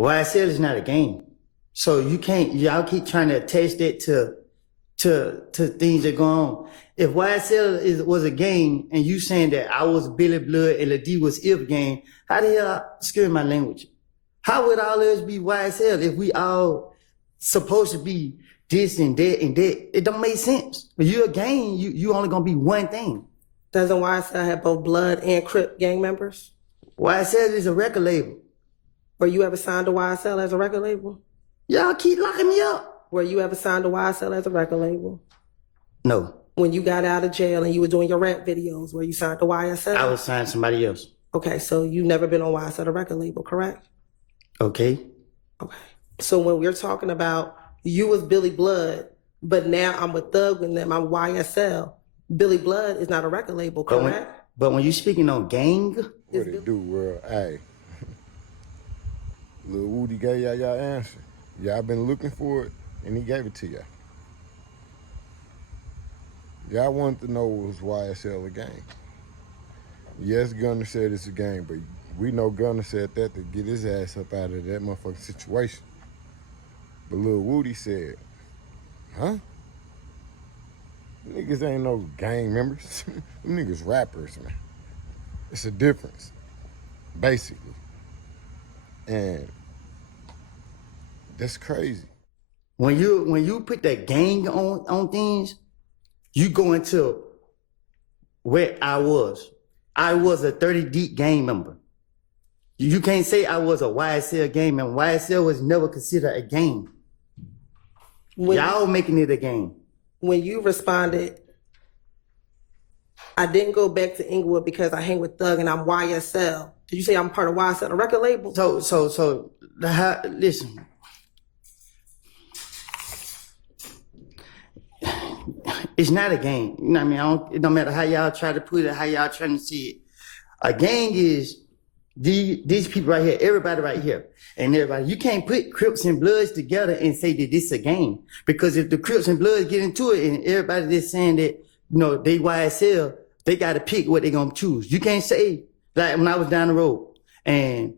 YSL is not a game. So you can't, y'all keep trying to attach that to things that go on. If YSL was a game and you saying that I was Billy Blood and Ladie was If game, how the hell, excuse my language, how would all of us be YSL if we all supposed to be this and that and that? It don't make sense. If you're a gang, you only gonna be one thing. Doesn't YSL have both Blood and Crip gang members? YSL is a record label. Were you ever signed to YSL as a record label? Y'all keep locking me up. Were you ever signed to YSL as a record label? No. When you got out of jail and you were doing your rap videos, were you signed to YSL? I was signed to somebody else. Okay, so you've never been on YSL, the record label, correct? Okay. Okay. So when we're talking about you was Billy Blood, but now I'm with Thug and them, I'm YSL, Billy Blood is not a record label, correct? But when you speaking on gang, what it do, world? Hey, Lil Woody gave y'all answer. Y'all been looking for it, and he gave it to y'all. Y'all wanted to know was YSL a game. Yes, Gunner said it's a game, but we know Gunner said that to get his ass up out of that motherfucking situation. But Lil Woody said, huh? Niggas ain't no gang members. Them niggas rappers, man. It's a difference, basically. And that's crazy. When you put that gang on things, you go into where I was. I was a 30 Deep gang member. You can't say I was a YSL gang member. YSL was never considered a gang. Y'all making it a game. When you responded, I didn't go back to Inglewood because I hang with Thug and I'm YSL. Did you say I'm part of YSL, the record label? Listen. It's not a game. You know what I mean? It don't matter how y'all try to put it, how y'all trying to see it. A gang is these people right here, everybody right here, and everybody. You can't put Crips and Bloods together and say that this is a game. Because if the Crips and Bloods get into it and everybody just saying that, you know, they YSL, they got to pick what they going to choose. You can't say, like when I was down the road and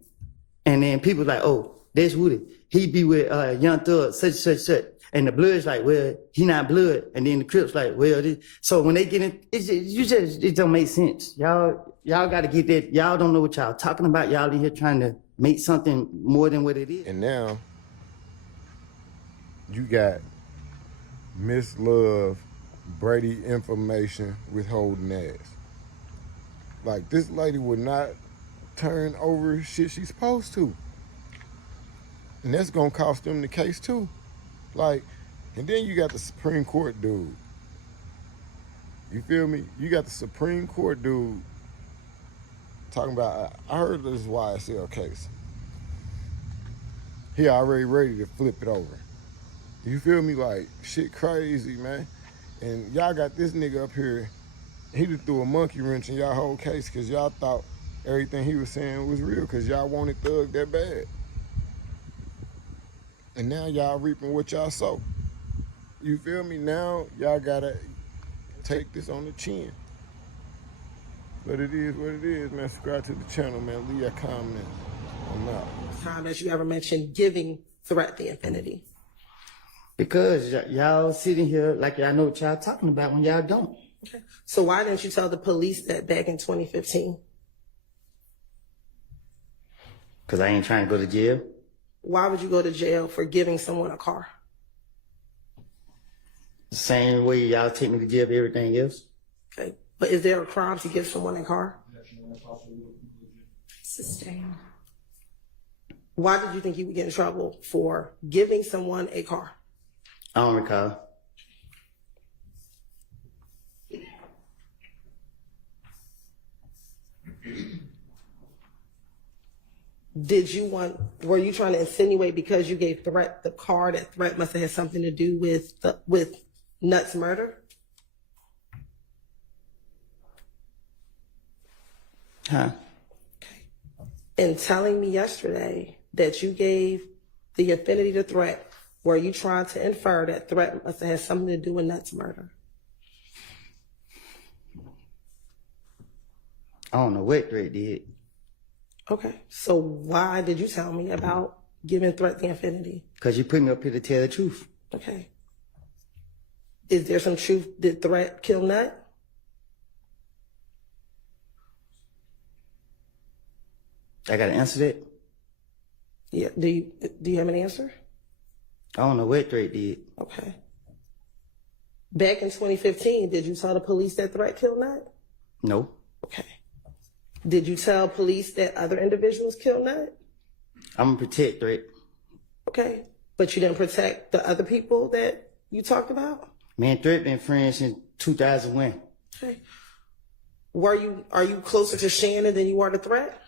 then people like, oh, that's Woody. He be with Young Thug, such. And the Blood's like, well, he not Blood. And then the Crips like, well, so when they get in, it don't make sense. Y'all got to get that. Y'all don't know what y'all talking about. Y'all in here trying to make something more than what it is. And now you got Miss Love, Brady information withholding ass. Like, this lady would not turn over shit she's supposed to. And that's gonna cost them the case too. Like, and then you got the Supreme Court dude. You feel me? You got the Supreme Court dude talking about, I heard this YSL case. He already ready to flip it over. You feel me? Like, shit crazy, man. And y'all got this nigga up here, he just threw a monkey wrench in y'all whole case because y'all thought everything he was saying was real because y'all wanted Thug that bad. And now y'all reaping what y'all sow. You feel me? Now y'all gotta take this on the chin. But it is what it is, man. Subscribe to the channel, man. Leave your comment. I'm out. Time that you ever mentioned giving Threat the infinity? Because y'all sitting here like y'all know what y'all talking about when y'all don't. Okay. So why didn't you tell the police that back in 2015? Because I ain't trying to go to jail. Why would you go to jail for giving someone a car? The same way y'all take me to jail for everything else. Okay. But is there a crime to give someone a car? Sustained. Why did you think you would get in trouble for giving someone a car? I don't recall. Were you trying to insinuate because you gave Threat the car that Threat must have had something to do with Nuts' murder? Huh? Okay. In telling me yesterday that you gave the infinity to Threat, were you trying to infer that Threat must have had something to do with Nuts' murder? I don't know what Threat did. Okay, so why did you tell me about giving Threat the infinity? Because you put me up here to tell the truth. Okay. Is there some truth? Did Threat kill Nut? I got to answer that? Yeah. Do you have an answer? I don't know what Threat did. Okay. Back in 2015, did you tell the police that Threat killed Nut? No. Okay. Did you tell police that other individuals killed Nut? I'm going to protect Threat. Okay. But you didn't protect the other people that you talked about? Me and Threat been friends since 2001. Okay. Are you closer to Shannon than you are to Threat?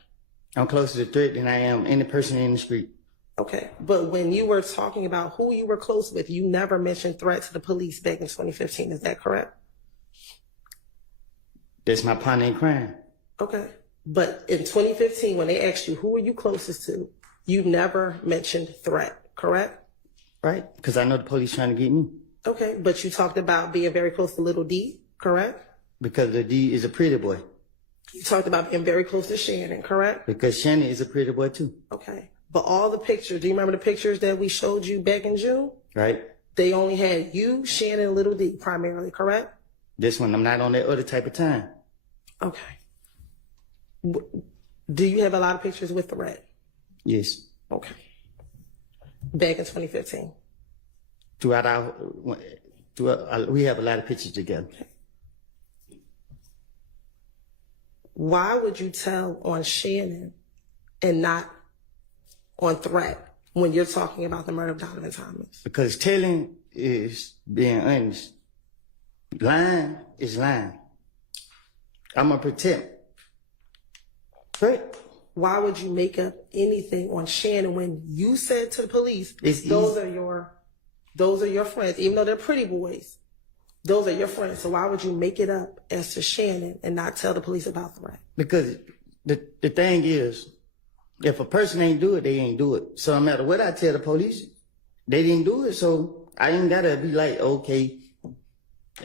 I'm closer to Threat than I am any person in the street. Okay. But when you were talking about who you were close with, you never mentioned Threat to the police back in 2015. Is that correct? That's my partner in crime. Okay. But in 2015, when they asked you, who are you closest to? You never mentioned Threat, correct? Right? Because I know the police trying to get me. Okay. But you talked about being very close to Little D, correct? Because the D is a pretty boy. You talked about being very close to Shannon, correct? Because Shannon is a pretty boy too. Okay. But all the pictures, do you remember the pictures that we showed you back in June? Right? They only had you, Shannon, and Little D primarily, correct? This one, I'm not on that other type of time. Okay. Do you have a lot of pictures with Threat? Yes. Okay. Back in 2015. We have a lot of pictures together. Why would you tell on Shannon and not on Threat when you're talking about the murder of Donovan Thomas? Because telling is being honest. Lying is lying. I'm going to protect. Right? Why would you make up anything on Shannon when you said to the police, those are your friends, even though they're pretty boys, those are your friends. So why would you make it up as to Shannon and not tell the police about Threat? Because the thing is, if a person ain't do it, they ain't do it. So no matter what I tell the police, they didn't do it. So I ain't got to be like, okay,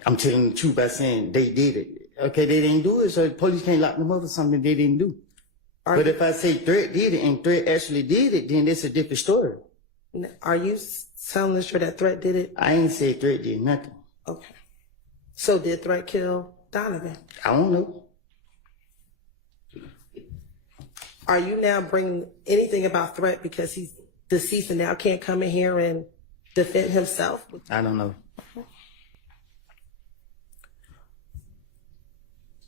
I'm telling the truth by saying they did it. Okay, they didn't do it, so the police can't lock them up for something they didn't do. But if I say Threat did it and Threat actually did it, then it's a different story. Are you telling us that Threat did it? I ain't said Threat did nothing. Okay. So did Threat kill Donovan? I don't know. Are you now bringing anything about Threat because he's deceased and now can't come in here and defend himself? I don't know.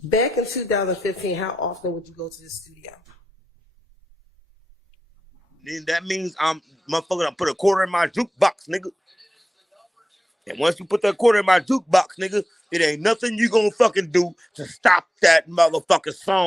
Back in 2015, how often would you go to the studio? Then that means I'm motherfucker done put a quarter in my jukebox, nigga. And once you put that quarter in my jukebox, nigga, it ain't nothing you gonna fucking do to stop that motherfucking song.